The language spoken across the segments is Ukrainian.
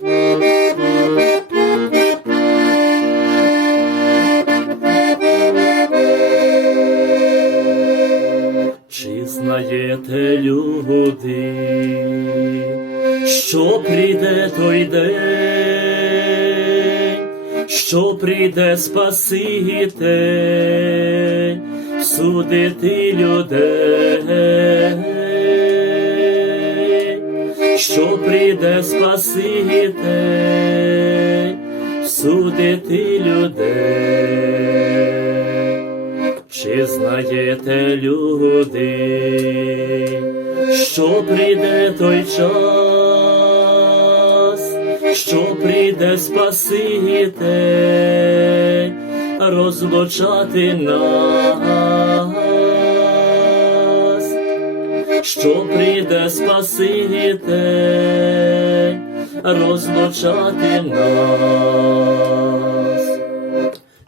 Чи знаєте, люди, що прийде той день, що прийде Спаситель, судити людей, що прийде Спаситель, судити людей. Чи знаєте, люди, що прийде той час, що прийде Спаситель, розлучати нас, що прийде Спаситель, розлучати нас.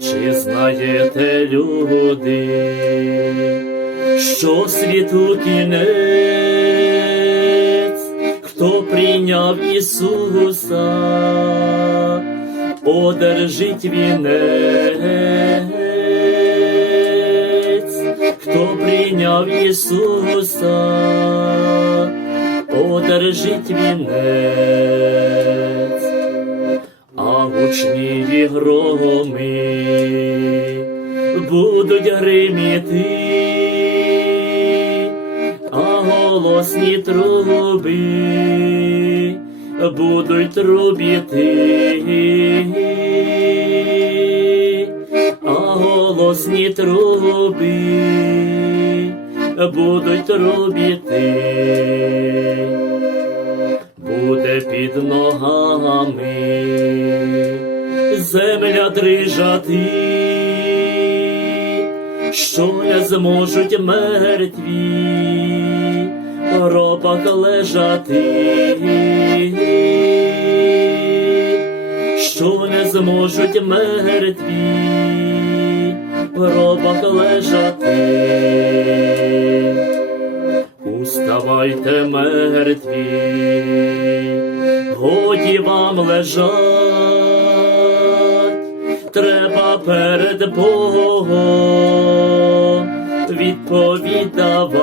Чи знаєте, люди, що світу кінець, хто прийняв Ісуса, одержить вінець, хто прийняв Ісуса, одержить вінець а гучні громи будуть гриміти, а голосні труби будуть трубіти, голосні труби будуть трубіти буде під ногами, земля дрижати, що не зможуть мертві в гробах лежати, що не зможуть мертві в гробах лежати. Уставайте мертві, годі вам лежать, треба перед Богом відповідавать,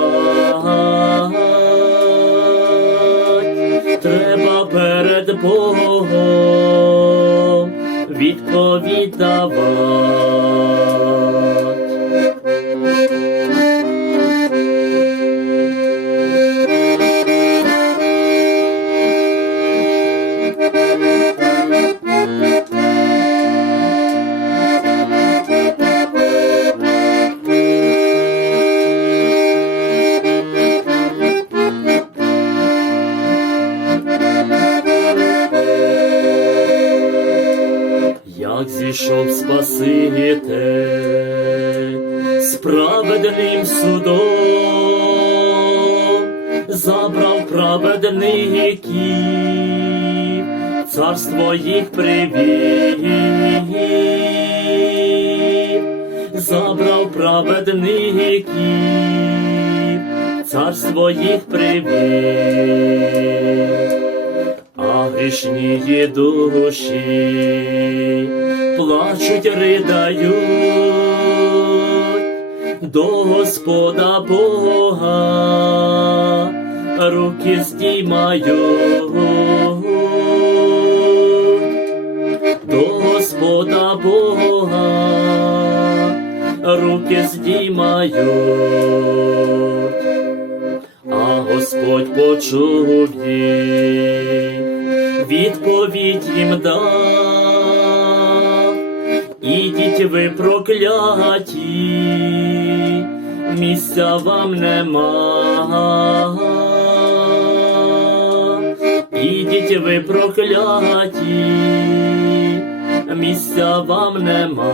треба перед Богом відповідавать. Праведників, царство їх привів, забрав праведників, царство їх привів а грішні душі плачуть, ридають до Господа Бога, руки здіймають до Господа Бога, руки здіймають а Господь почув їх, відповідь їм дав, ідіть ви прокляті, місця вам нема. Ідіть ви прокляті, місця вам нема.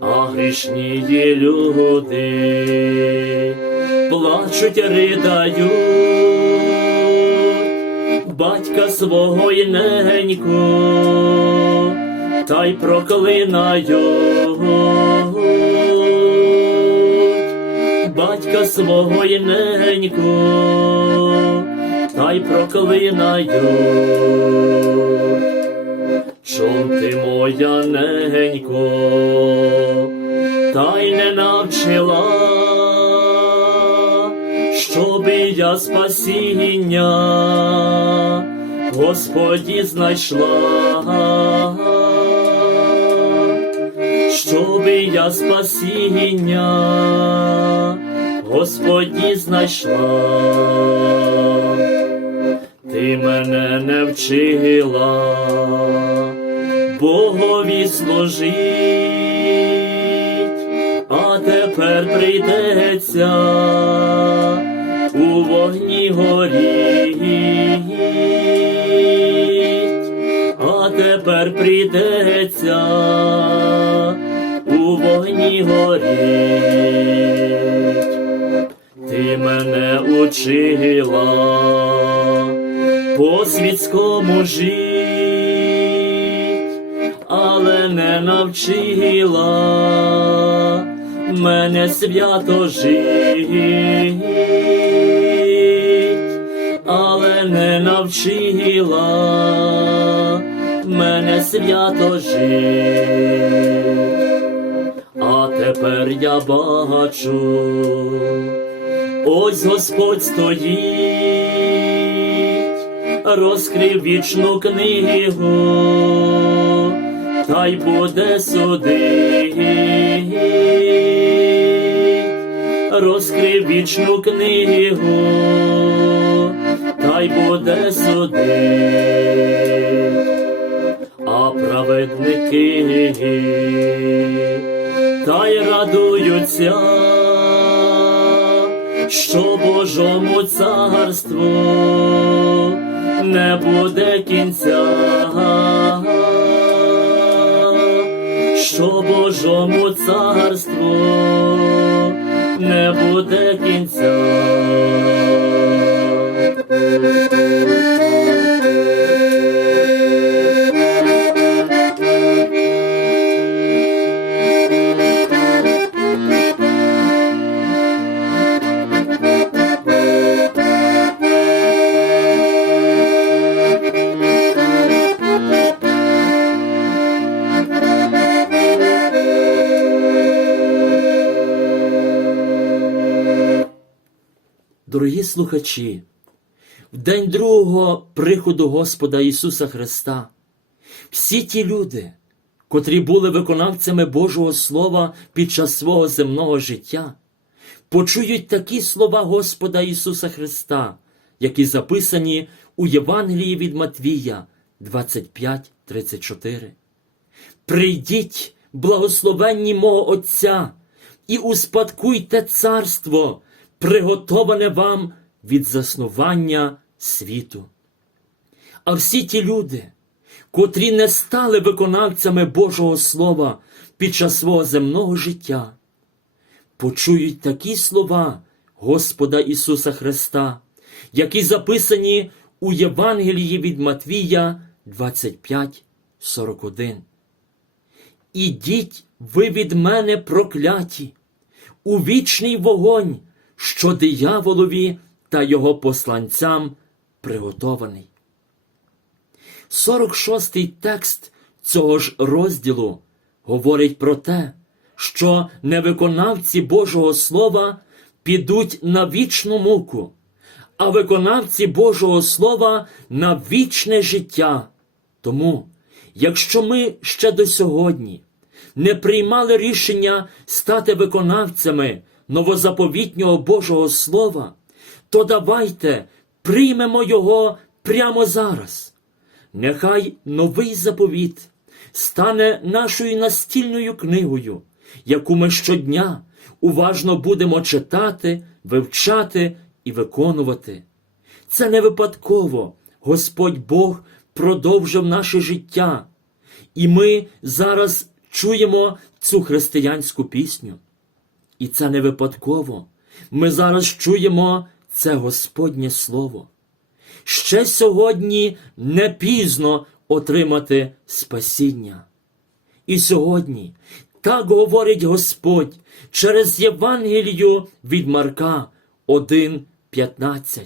А грішні люди плачуть, ридають, батька свого й неньку, та й проклинають, батька свого й неньку, та й проклинають. Чом ти моя ненько, та й не навчила, щоби я спасіння, Господі знайшла, щоби я спасіння, Господі знайшла. Ти мене не вчила. Богові служить, а тепер прийдеться. У вогні горіть, а тепер прийдеться. У вогні горіть. Мене по світському жить, але не навчила мене свято жить, але не навчила мене свято жить. А тепер я бачу, ось Господь стоїть, розкрив вічну книгу, та й буде судить, розкрив вічну книгу, та й буде судить, а праведники та й радуються, що Божому царству не буде кінця, що Божому царству не буде кінця. Дорогі слухачі, в день другого приходу Господа Ісуса Христа всі ті люди, котрі були виконавцями Божого Слова під час свого земного життя, почують такі слова Господа Ісуса Христа, які записані у Євангелії від Матвія 25:34. Прийдіть, благословенні мого Отця, і успадкуйте царство, приготоване вам від заснування світу. А всі ті люди, котрі не стали виконавцями Божого Слова під час свого земного життя, почують такі слова Господа Ісуса Христа, які записані у Євангелії від Матвія 25:41. Ідіть ви від мене прокляті, у вічний вогонь, що дияволові та його посланцям приготований. 46-й текст цього ж розділу говорить про те, що невиконавці Божого Слова підуть на вічну муку, а виконавці Божого Слова на вічне життя. Тому, якщо ми ще до сьогодні не приймали рішення стати виконавцями новозаповітнього Божого Слова, то давайте приймемо його прямо зараз. Нехай новий заповіт стане нашою настільною книгою, яку ми щодня уважно будемо читати, вивчати і виконувати. Це не випадково Господь Бог продовжив наше життя, і ми зараз чуємо цю християнську пісню. І це не випадково. Ми зараз чуємо це Господнє Слово. Ще сьогодні не пізно отримати спасіння. І сьогодні так говорить Господь через Євангелію від Марка 1.15.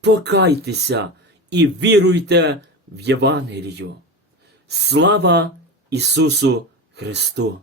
покайтеся і віруйте в Євангелію. Слава Ісусу Христу!